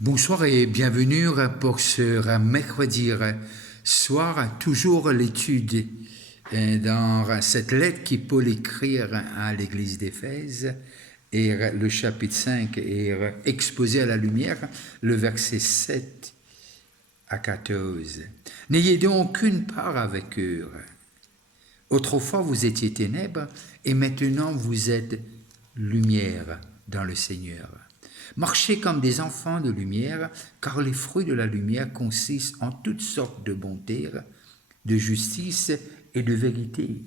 Bonsoir et bienvenue pour ce mercredi soir, toujours l'étude dans cette lettre qui Paul écrire à l'église d'Éphèse, et le chapitre 5 est exposé à la lumière, le verset 7 à 14. N'ayez donc aucune part avec eux. Autrefois vous étiez ténèbres et maintenant vous êtes lumière dans le Seigneur. Marchez comme des enfants de lumière, car les fruits de la lumière consistent en toutes sortes de bonté, de justice et de vérité.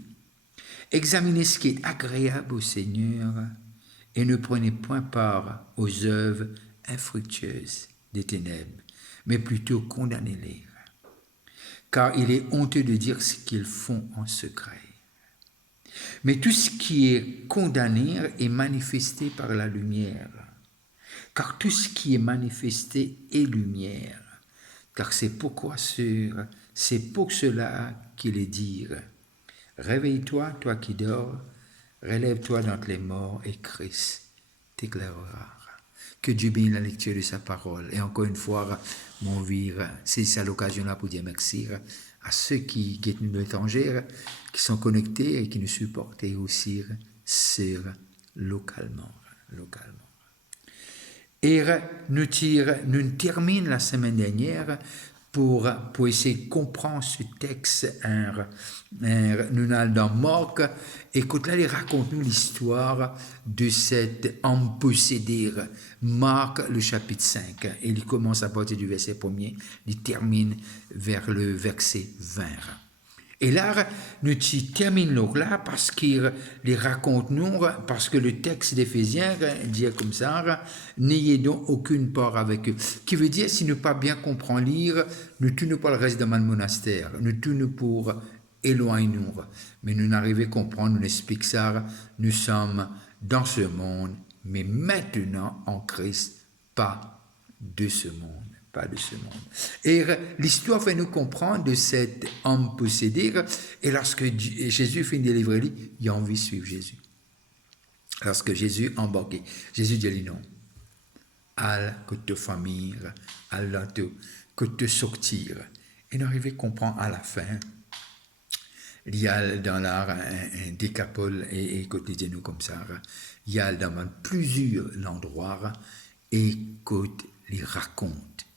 Examinez ce qui est agréable au Seigneur et ne prenez point part aux œuvres infructueuses des ténèbres, mais plutôt condamnez-les. Car il est honteux de dire ce qu'ils font en secret. Mais tout ce qui est condamné est manifesté par la lumière. Car tout ce qui est manifesté est lumière. Car c'est pour cela qu'il est dit « Réveille-toi, toi qui dors, relève-toi d'entre les morts et Christ t'éclairera. » Que Dieu bénisse la lecture de sa parole. Et encore une fois, mon vire, c'est ça l'occasion-là pour dire merci à ceux qui guettent nous l'étranger, qui sont connectés et qui nous supportent, et aussi sur localement. Et nous terminons la semaine dernière pour essayer de comprendre ce texte. Nous allons dans Marc, écoute là, il raconte-nous l'histoire de cet homme possédé. Marc, le chapitre 5, et il commence à partir du verset 1er, il termine vers le verset 20. Et là, nous terminons là parce qu'il les raconte nous, parce que le texte d'Éphésiens dit comme ça, n'ayez donc aucune part avec eux. Qui veut dire, si nous pas bien comprend lire, nous tournons pas le reste dans le monastère, nous tournons pour éloigner nous. Mais nous n'arrivons à comprendre, nous explique ça, nous sommes dans ce monde, mais maintenant en Christ, pas de ce monde. Pas de ce monde. Et l'histoire fait nous comprendre de cet homme possédé, et lorsque Jésus finit de délivrer lui, il a envie de suivre Jésus. Lorsque Jésus embarqué, Jésus dit non. Al que te famille, al que te sortir. Et nous arrivons à comprendre à la fin. Il y a dans l'art un décapole et côté de nous comme ça. Il y a dans plusieurs endroits et côté les raconte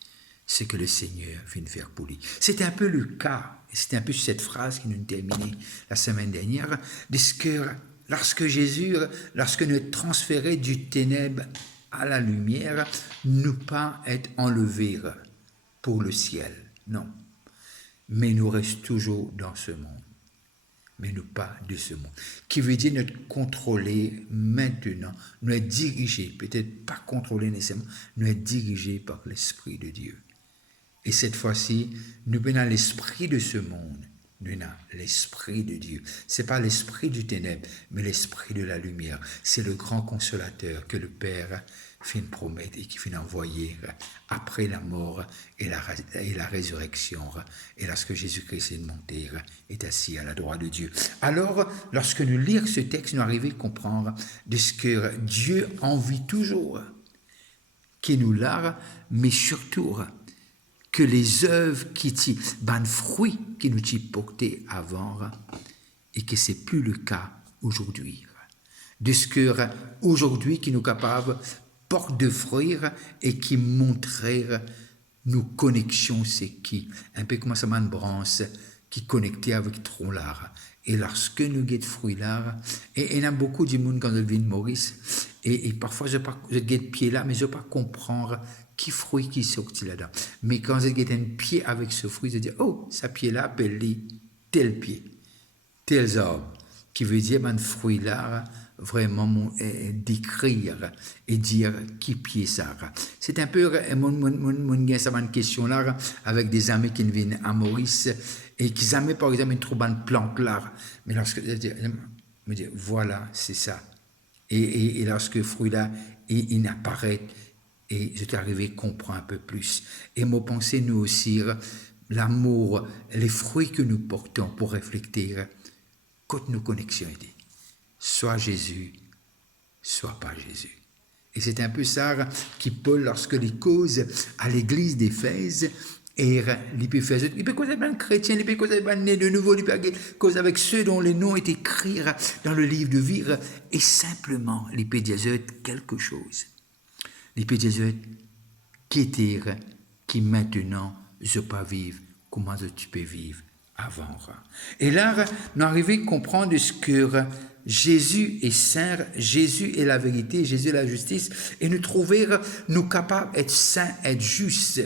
ce que le Seigneur vient de faire pour lui. C'est un peu le cas, c'est un peu cette phrase qui nous a terminé la semaine dernière, de ce que lorsque nous transférés du ténèbre à la lumière, nous pas être enlevés pour le ciel, non. Mais nous restons toujours dans ce monde, mais nous pas de ce monde. Qui veut dire nous contrôler maintenant, nous être dirigés, peut-être pas contrôler nécessairement, nous être dirigés par l'Esprit de Dieu. Et cette fois-ci, nous venons l'esprit de ce monde, nous venons l'esprit de Dieu. Ce n'est pas l'esprit du ténèbre, mais l'esprit de la lumière. C'est le grand consolateur que le Père finit de promettre et qui finit d'envoyer après la mort et la résurrection. Et lorsque Jésus-Christ est monté, est assis à la droite de Dieu. Alors, lorsque nous lisons ce texte, nous arrivons à comprendre de ce que Dieu envie toujours, qui nous l'a, mais surtout que les œuvres qui t'y ban fruits qui nous t'y porté avant et que c'est plus le cas aujourd'hui. De ce que aujourd'hui qui nous capable porte de fruits et qui montrer nos connexions, c'est qui un peu comme ça une branche qui connectait avec tronc là. Et lorsque nous guettons fruits là, et il y a beaucoup de monde quand je viens de Maurice, et parfois je guette pied là, mais je ne peux pas comprendre qui fruit qui sorti là-dedans. Mais quand je guette un pied avec ce fruit, je dis, oh, ce pied-là appelle tel pied, tel arbre, qui veut dire, un fruit là, vraiment décrire et dire qui pied ça. C'est un peu, mon question là, avec des amis qui viennent à Maurice, et qui jamais, par exemple, une trop bonne plante là. Mais lorsque je me dis, voilà, c'est ça. Et lorsque le fruit là, il apparaît, et je suis arrivé à comprendre un peu plus. Et moi, pensez nous aussi, l'amour, les fruits que nous portons pour refléter quand nos connexions étaient. Soit Jésus, soit pas Jésus. Et c'est un peu ça qui Paul, lorsqu'il cause à l'église d'Éphèse, et l'Éphèse, il peut causer avec les chrétiens, il peut causer avec les nés de nouveau, il peut causer avec ceux dont les noms est écrits dans le livre de vie, et simplement, il peut dire quelque chose. Il peut dire qui était, qui maintenant, je peux vivre, comment tu peux vivre avant. Et là, nous arrivons à comprendre ce que Jésus est saint, Jésus est la vérité, Jésus est la justice, et nous trouver, nous capables d'être saints, être justes,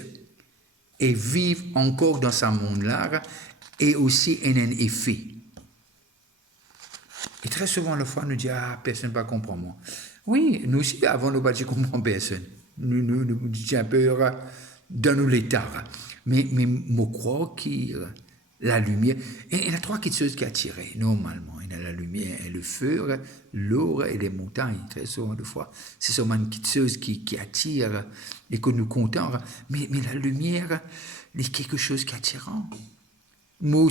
et vivre encore dans ce monde-là, et aussi en un effet. Et très souvent, le fois, nous dit, personne ne va comprendre moi. Oui, nous aussi, avant, nous ne comprenons personne. Nous disons un peu dans nous l'état. Mais je crois que la lumière, et il y a trois choses qui attirent, normalement. Il y a la lumière, le feu, l'eau et les montagnes, très souvent de fois. C'est seulement une petite chose qui attire et que nous comptons. Mais la lumière, est quelque chose qui attire. Moi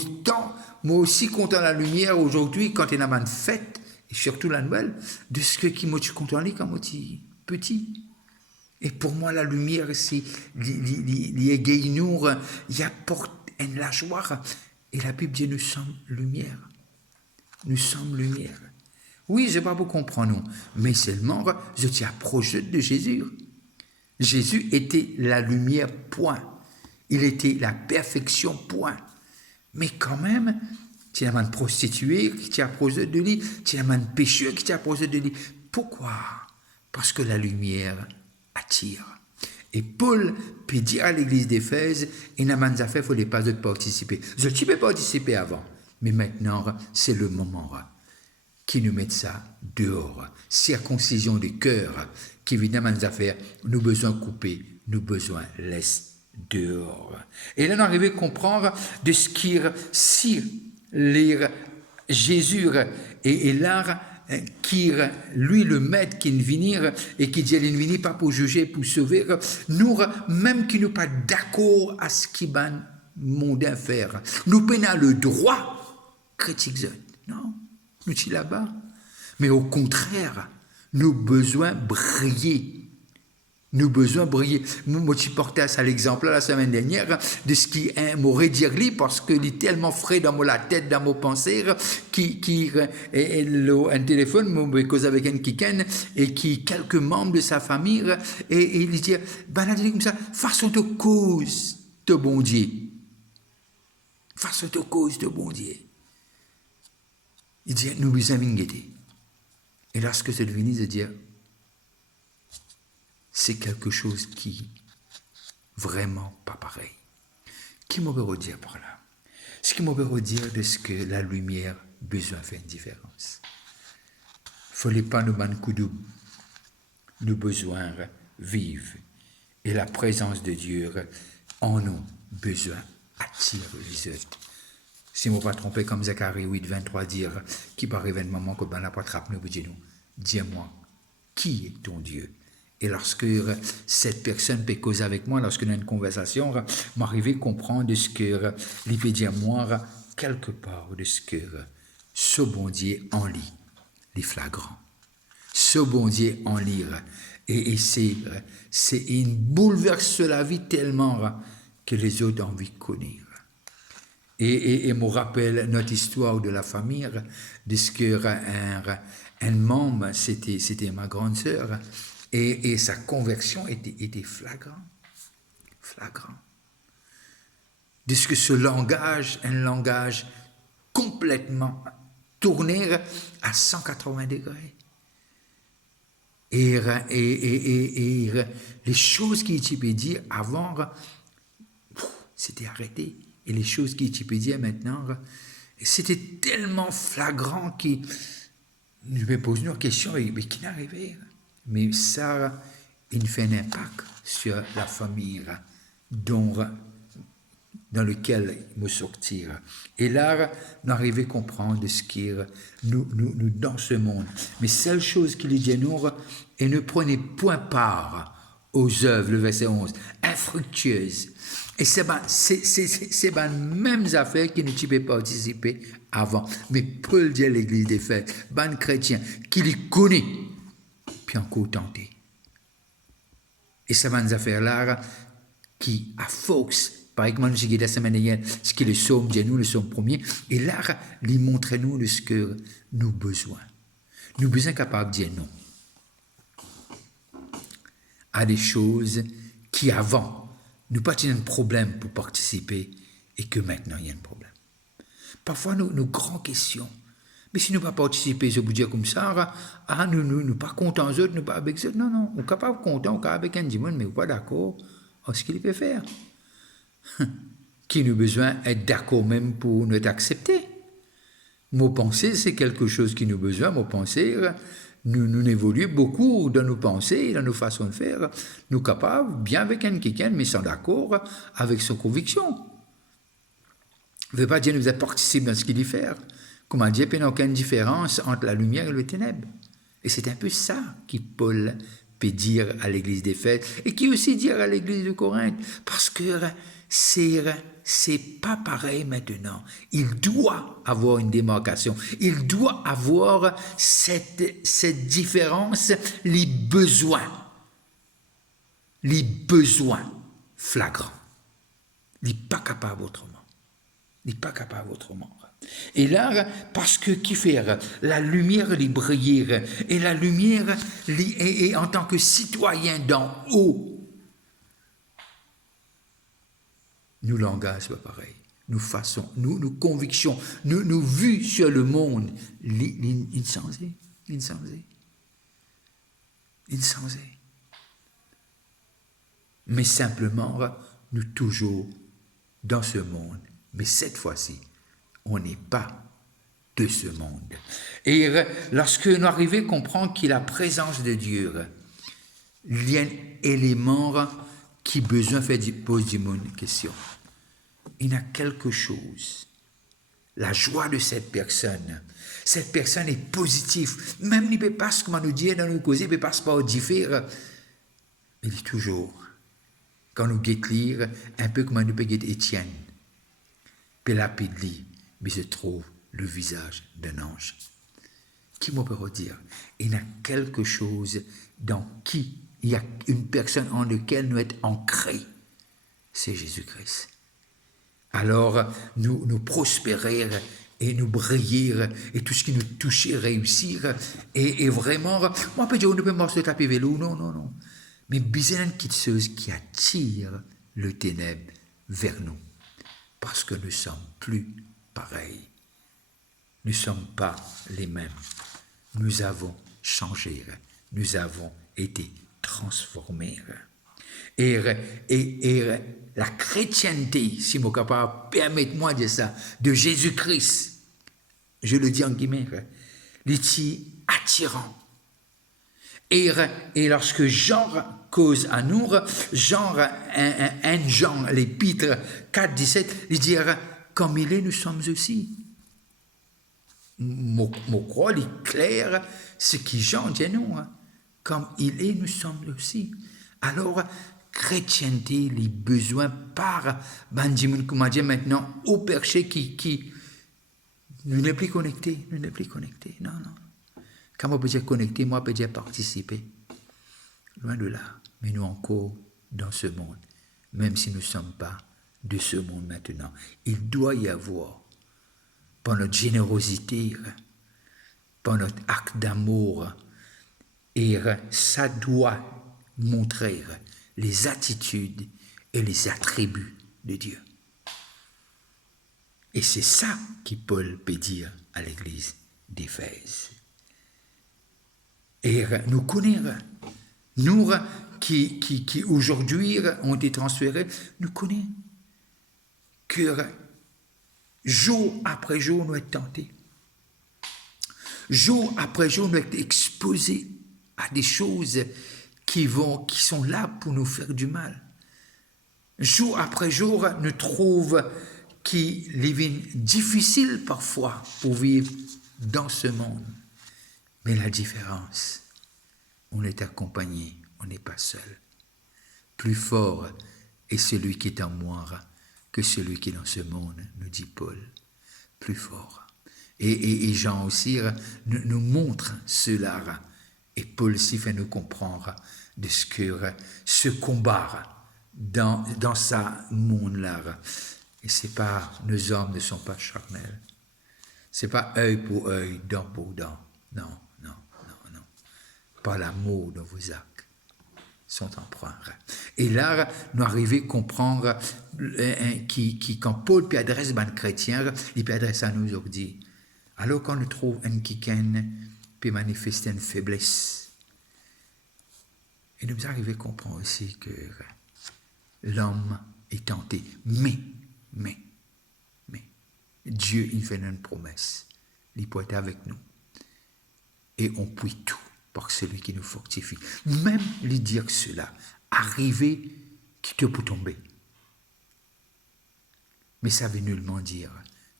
aussi, content la lumière aujourd'hui, quand il y a une fête, et surtout la nouvelle, de ce qui moi, je suis content quand moi, je suis petit. Et pour moi, la lumière, c'est il apporte la joie. Et la Bible dit, nous sommes lumière. Nous sommes lumière. Oui, je ne vais pas vous comprendre, non. Mais seulement, je suis approché de Jésus. Jésus était la lumière, point. Il était la perfection, point. Mais quand même, tu as une prostituée qui t'y approche de lui, tu as un pécheur qui t'y approche de lui. Pourquoi? Parce que la lumière attire. Et Paul peut dire à l'église d'Éphèse, et dans mes affaires, il ne faut pas de participer. Je ne peux participer avant, mais maintenant, c'est le moment qui nous met ça dehors. Circoncision du cœur, qui vient dans mes affaires, nous besoin couper, nous besoin laisser dehors. Et là, on arrive à comprendre de ce qui si lire Jésus et là qui lui le maître qui venir et qui dit il ne vient pas pour juger pour sauver nous même qui nous pas d'accord à ce qui ban mondain faire nous prenons le droit critique non nous sommes là-bas mais au contraire nous besoin briller. Nous besoin briller. Moi, je portais à l'exemple la semaine dernière de ce qui m'aurait dit lui parce qu'il est tellement frais dans la tête, dans mes pensées, qui un téléphone, moi, cause avec un kiken et qui quelques membres de sa famille et il dit ben dit comme ça, façon de cause de bon Dieu, façon de cause de bon Dieu. Il dit nous besoin m'inquiéter. Et lorsque c'est devenu de dire c'est quelque chose qui vraiment pas pareil. Qui m'aurait redire par là? Ce qui m'aurait redire de ce que la lumière besoin fait une différence. Fallait pas nous mettre coup double. Nous besoin vivre et la présence de Dieu en nous besoin attire les autres. Si je ne pas trompé comme Zacharie 8, 23 dire qui par événement que ben la pas attrape nous dit nous dis-moi qui est ton Dieu? Et lorsque cette personne peut causer avec moi, lorsque nous avons une conversation, m'arriver à comprendre de ce que il peut dire moi, quelque part, de ce que ce bon Dieu en lit, les flagrants. Ce bon Dieu en lire. Et il bouleverse la vie tellement que les autres ont envie de connaître. Et me rappelle notre histoire de la famille, de ce que un membre, c'était ma grande sœur, et sa conversion était flagrant. De ce que ce langage, un langage complètement tourné à 180 degrés. Et les choses qu'il peut dire avant, c'était arrêté. Et les choses qu'il peut dire maintenant, c'était tellement flagrant qu'il me pose une question, mais qui n'arrivait. Mais ça, il fait un impact sur la famille dans lequel il me sortir. Et là, nous arrivons à comprendre ce qui nous dans ce monde. Mais seule chose qu'il dit nous, et ne prenez point part aux œuvres, le verset 11, infructueuses. Et c'est les mêmes affaires qui ne pouvaient pas participer avant. Mais Paul dit à l'église d'Éphèse, ban chrétien, qui les connaît, puis encore tenté. Et ça va nous faire là qui, à force, par exemple, j'ai dit la semaine dernière, ce qui est le psaume de nous, le psaume premier, et là, il montre nous ce que nous besoin. Nous besoin capables de dire non à des choses qui avant, nous pas eu un problème pour participer et que maintenant il y a un problème. Parfois, nos grandes questions. Mais si nous ne pas participer, je vous dire comme ça, nous pas contents eux, nous pas avec eux. Non, non, on est capable de content, on est capable avec un dimanche, mais on n'est pas d'accord à ce qu'il peut faire. Qui nous besoin d'être d'accord même pour nous accepter. Nos pensées, c'est quelque chose qui nous besoin, nos pensées, nous évoluons beaucoup dans nos pensées, dans nos façons de faire. Nous capables, bien avec un quelqu'un, mais sans d'accord avec son conviction. Ne veut pas dire que nous participons dans ce qu'il dit faire. Comme on dit, il n'y a aucune différence entre la lumière et le ténèbre. Et c'est un peu ça que Paul peut dire à l'église d'Éphèse et qui aussi dire à l'église de Corinthe. Parce que c'est pas pareil maintenant. Il doit avoir une démarcation. Il doit avoir cette différence, les besoins flagrants. Il n'est pas capable autrement. Il n'est pas capable autrement. Et là, parce que qui faire la lumière les briller et la lumière et en tant que citoyen d'en haut, nous langage pas pareil, nous façons, nous convictions, nous vues sur le monde, insensé. Mais simplement, nous toujours dans ce monde, mais cette fois-ci, on n'est pas de ce monde. Et lorsque nous arrivons à comprendre qu'il y a la présence de Dieu, il y a un élément qui besoin de poser une question. Il y a quelque chose. La joie de cette personne est positive. Même il ne peut pas, comme on nous dit dans nos causes, il ne peut pas se pas différer. Il dit toujours, quand nous guettons lire, un peu comme on nous peut guetter Étienne. Puis lapide lit, mais se trouve le visage d'un ange. Qui m'en peut dire? Il y a quelque chose dans qui il y a une personne en laquelle nous sommes ancrés. C'est Jésus-Christ. Alors, nous prospérer et nous briller et tout ce qui nous touche réussir et vraiment, moi, peut dire, on ne peut pas se taper vélo, non. Mais besoin de quelque chose qui attire le ténèbre vers nous. Parce que nous ne sommes plus pareils. Nous ne sommes pas les mêmes. Nous avons changé. Nous avons été transformés. Et la chrétienté, si je capable, permettez-moi de dire ça, de Jésus-Christ, je le dis en guillemets, est attirant. Et lorsque Jean cause à nous, Jean, l'épître 4, 17, il dit, comme il est, nous sommes aussi. Mon croix, il est clair, ce qui Jean dit nous, comme il est, nous sommes aussi. Alors, chrétienté, les besoins par Benjamin, comme on dit maintenant, au péché qui nous n'est plus connectés, non. Quand moi peux dire connecté, moi peux dire participer. Loin de là, mais nous encore dans ce monde, même si nous ne sommes pas de ce monde maintenant. Il doit y avoir, par notre générosité, par notre acte d'amour, et ça doit montrer les attitudes et les attributs de Dieu. Et c'est ça que Paul peut dire à l'église d'Éphèse. Et nous connaissons, nous qui aujourd'hui ont été transférés, nous connaissons que jour après jour nous sommes tentés. Jour après jour nous sommes exposés à des choses qui sont là pour nous faire du mal. Jour après jour, nous trouvons qu'il est difficile parfois pour vivre dans ce monde. Mais la différence, on est accompagné, on n'est pas seul. Plus fort est celui qui est en moi que celui qui est dans ce monde, nous dit Paul. Plus fort. Et Jean aussi nous montre cela. Et Paul aussi fait nous comprendre de ce que ce combat dans sa monde-là. Et c'est pas, nos hommes ne sont pas charnels. C'est pas œil pour œil, dent pour dent. Non, non, non, non. Pas l'amour de vos actes sont empreints. Et là, nous arrivons à comprendre quand Paul puis adresse les chrétiens, il peut adresser à nous aujourd'hui. Alors quand nous trouvons un qui peut manifester une faiblesse, et nous arrivons à comprendre aussi que l'homme est tenté. Mais, Dieu, il fait une promesse. Il peut être avec nous. Et on peut tout par celui qui nous fortifie. Même lui dire cela, arriver qui te peut tomber. Mais ça veut nullement dire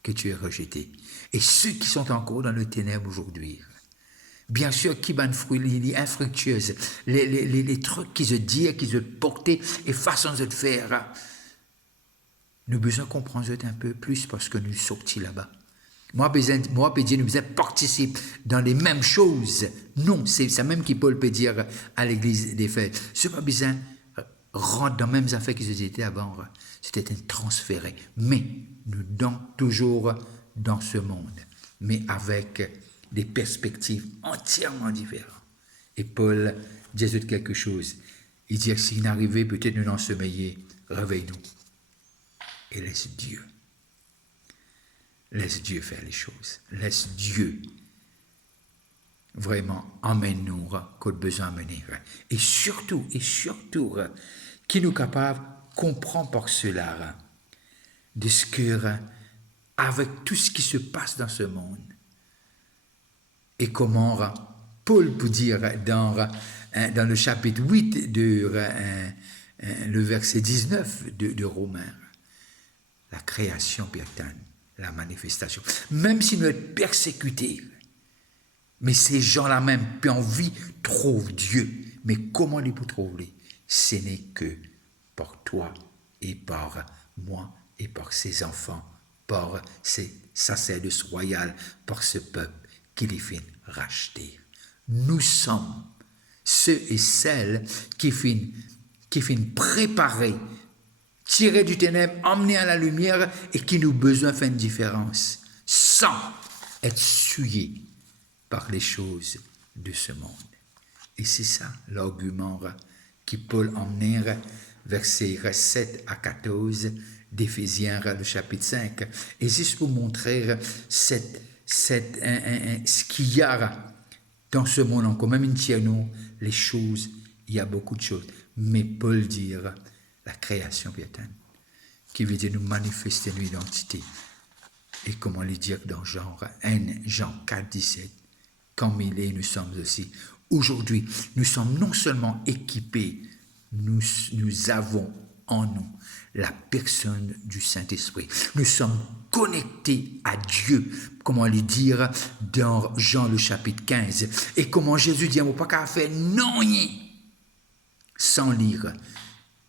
que tu es rejeté. Et ceux qui sont encore dans le ténèbre aujourd'hui, bien sûr, qui ban fruit, les infructueuses, les trucs qu'ils se disent, qu'ils se portaient et façon de faire, nous avons besoin de comprendre un peu plus parce que nous sommes sortis là-bas. Moi, Dieu nous besoin participer dans les mêmes choses. Non, c'est ça même qui Paul peut dire à l'église des fêtes. Ce n'est pas besoin rentrer dans les mêmes affaires qu'ils étaient avant. C'était un transféré. Mais nous sommes toujours dans ce monde, mais avec des perspectives entièrement différentes. Et Paul dit quelque chose. Il dit que s'il n'arrivait peut-être nous ensommeiller, réveille-nous. Et laisse Dieu faire les choses. Laisse Dieu vraiment emmène-nous qu'on a besoin d'amener. Et surtout, qui nous capable comprendre par cela de ce que, avec tout ce qui se passe dans ce monde, et comment Paul peut dire dans le chapitre 8 le verset 19 de Romains, la création piétonne, la manifestation. Même si nous sommes persécutés, mais ces gens-là même, puis en vie, trouvent Dieu. Mais comment ils peuvent trouver? Ce n'est que par toi et par moi et par ses enfants, par ces sacerdoces royales, par ce peuple qui les fait racheter. Nous sommes ceux et celles qui finissent préparer, tirer du ténèbre, emmener à la lumière et qui nous besoin de faire une différence sans être souillés par les choses de ce monde. Et c'est ça l'argument qui Paul emmenait versets 7 à 14 d'Éphésiens, le chapitre 5. Et juste pour montrer ce qu'il y a dans ce monde encore, même nous, les choses, il y a beaucoup de choses. Mais Paul dit la création piétonne, qui veut dire nous manifester notre identité. Et comment le dire dans Jean 4, 17, comme il est, nous sommes aussi. Aujourd'hui, nous sommes non seulement équipés, nous avons en nous la personne du Saint-Esprit. Nous sommes connectés à Dieu, comment le dire dans Jean le chapitre 15. Et comment Jésus dit, on ne peut pas faire non sans lire.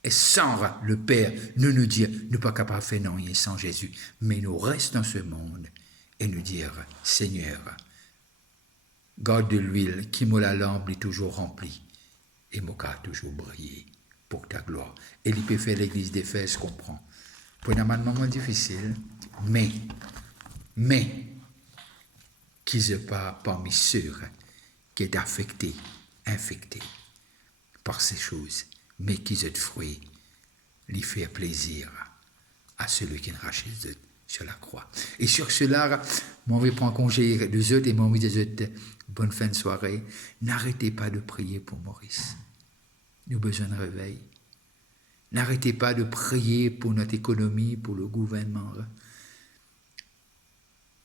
Et sans le Père, nous dire, nous ne sommes pas capables de faire non sans Jésus. Mais nous restons dans ce monde et nous dire, Seigneur, garde de l'huile, qui m'a la lampe est toujours remplie et mon cœur toujours briller pour ta gloire. Et il peut faire l'église d'Éphèse comprend. Pour un moment difficile, mais qui se pas parmi ceux qui est infecté par ces choses, mais qui se fruit, lui fait plaisir à celui qui nous rachète sur la croix. Et sur cela, moi, je prends congé des autres et moi, je dis bonne fin de soirée. N'arrêtez pas de prier pour Maurice. Nous avons besoin de réveil. N'arrêtez pas de prier pour notre économie, pour le gouvernement.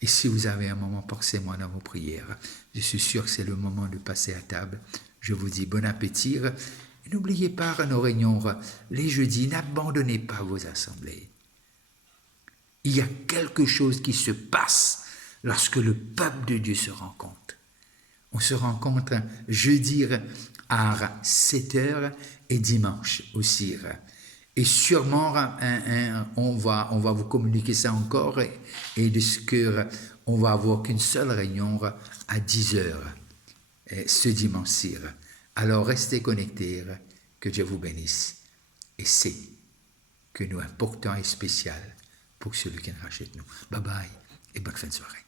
Et si vous avez un moment, pensez-moi dans vos prières. Je suis sûr que c'est le moment de passer à table. Je vous dis bon appétit. Et n'oubliez pas nos réunions les jeudis. N'abandonnez pas vos assemblées. Il y a quelque chose qui se passe lorsque le peuple de Dieu se rencontre. On se rencontre jeudi à 7h et dimanche aussi. Et sûrement, on va vous communiquer ça encore et de ce que on va avoir qu'une seule réunion à 10h. ce dimanche-ci. Alors restez connectés, que Dieu vous bénisse. Et c'est que nous important et spécial pour celui qui nous rachète nous. Bye bye et bonne fin de soirée.